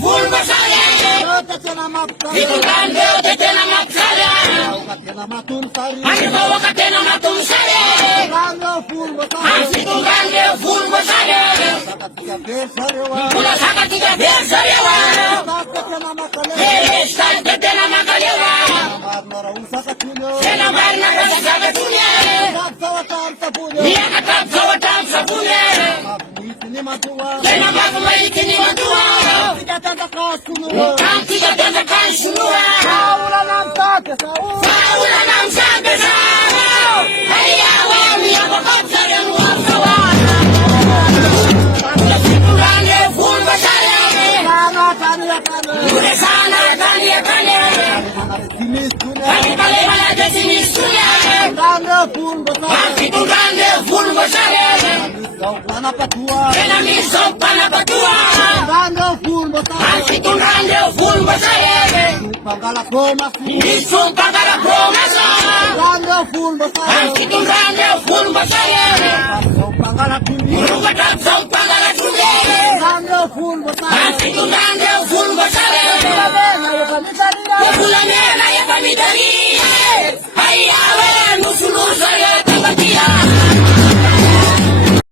full basaya. Itunggan Deo tetena maksaya. Ani bawa katena matun saya. Itunggan Deo full basaya. Pula saka tiga besarewa. Estan tetena makalewa. Sena barna kasaka tunya. Nia katap sawatam sapunya. Sena bafu maikini matua. Tidak tatakan semua. Saula nam sate sao. Haya wami abakap sarang wasawan. Situran Deo full basaya. Udah sana kania. Kami balik balik ke sini sunya. Situran Deo full basaya. Kena misok panapatua. Situran Deo full basaya. Misok pagala promasa. Situran Deo full basaya. Murugatap sok pagala tude. Situran Deo full basaya. Pupulannya ya kami dari.